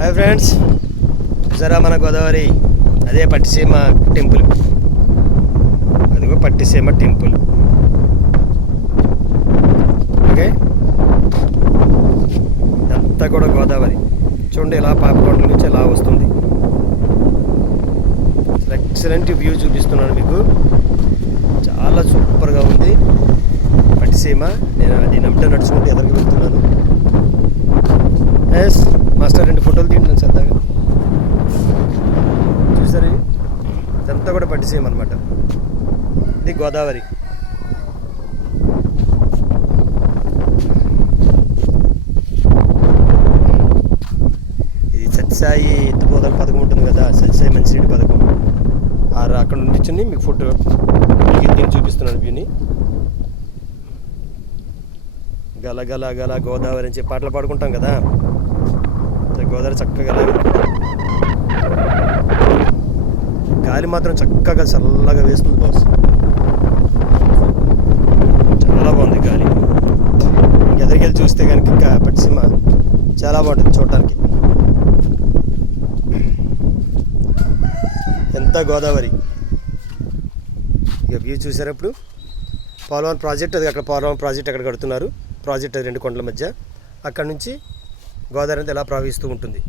Hi friends చూసారా మన గోదావరి? అదే పట్టిసీమ టెంపుల్. అదిగో పట్టిసీమ టెంపుల్. ఓకే? అంతా కూడా గోదావరి. చూడండి ఇలా పాపకొండ నుంచి ఇలా వస్తుంది. ఎక్సలెంట్ వ్యూ చూపిస్తున్నాను మీకు. చాలా సూపర్గా ఉంది. పట్టిసీమ. నేను అది నమ్మటం నడుచుకుంటూ ఎదురుకు వెళ్తున్నాను. ఎస్ మాస్టర్ రెండు ఫోటోలు తీయండి సరదాగా చూసారు ఇవి? ఇదంతా కూడా పట్టిసీమ అనమాట ఇది గోదావరి. ఇది సత్యసాయి ఎత్తుపోదల పథకం ఉంటుంది కదా సత్యసాయి మంచినీటి పథకం. ఆ అక్కడ నుండి మీకు ఫోటో మీకు దీన్ని చూపిస్తున్నాను వ్యూని. గల గల గల గోదావరి అని చెప్పి పాటలు పాడుకుంటాం కదా. గోదావరి చక్కగా గల గాలి మాత్రం చక్కగా చల్లగా వేస్తుంది బాస్ చాలా బాగుంది గాలి. ఎదురుకెళ్ళి చూస్తే కనుక ఇంకా పట్టిసీమ చాలా బాగుంటుంది చూడటానికి. ఎంత గోదావరి. ఇక వ్యూ చూసారు అప్పుడు పోలవరం ప్రాజెక్ట్ అది అక్కడ పోలవరం ప్రాజెక్ట్ అక్కడ కడుతున్నారు. ప్రాజెక్ట్ అది రెండు కొండల మధ్య. అక్కడ నుంచి గోదావరి అంతా ఎలా ప్రవహిస్తూ ఉంటుంది.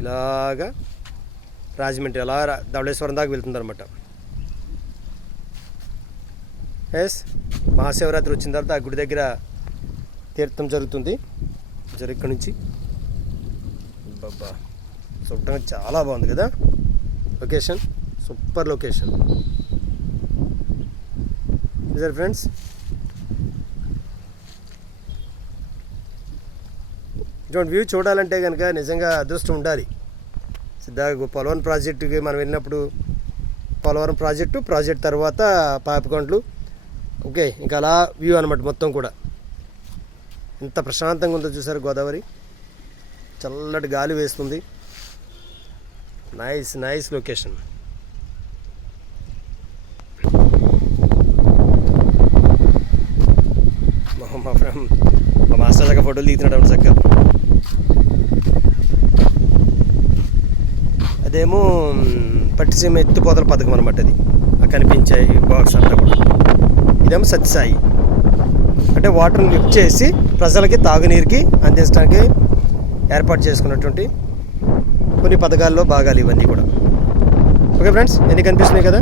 ఇలాగా రాజమండ్రి అలా ధవళేశ్వరం దాకా వెళ్తుందనమాట ఎస్ మహాశివరాత్రి వచ్చిన తర్వాత ఆ గుడి దగ్గర తీర్థం జరుగుతుంది. జరు ఇక్కడ నుంచి. బాబా చూడటానికి చాలా బాగుంది కదా? Location super location sir friends ఇటువంటి వ్యూ చూడాలంటే కనుక నిజంగా అదృష్టం ఉండాలి. సిద్ధా పోలవరం ప్రాజెక్టుకి మనం వెళ్ళినప్పుడు పోలవరం ప్రాజెక్టు ప్రాజెక్ట్ తర్వాత పాపికొండలు ఓకే ఇంకా అలా వ్యూ అనమాట మొత్తం కూడా ఎంత ప్రశాంతంగా ఉందో చూసారు గోదావరి చల్లటి గాలి వేస్తుంది నైస్ నైస్ లొకేషన్ మా ఫ్రెండ్ మా మాస్టర్ చక్కగా ఫోటోలు తీస్తున్నాడు చక్కగా అదేమో పట్టిసీమ ఎత్తిపోతల పథకం అనమాట అది. కనిపించాయి కనిపించే బాక్స్ అంతా కూడా. ఇదేమో సత్యసాయి. అంటే వాటర్ని లిఫ్ట్ చేసి ప్రజలకి తాగునీరుకి అందించడానికి ఏర్పాటు చేసుకున్నటువంటి కొన్ని పథకాల్లో భాగాలు ఇవన్నీ కూడా. ఓకే ఫ్రెండ్స్ ఎన్ని కనిపిస్తున్నాయి కదా?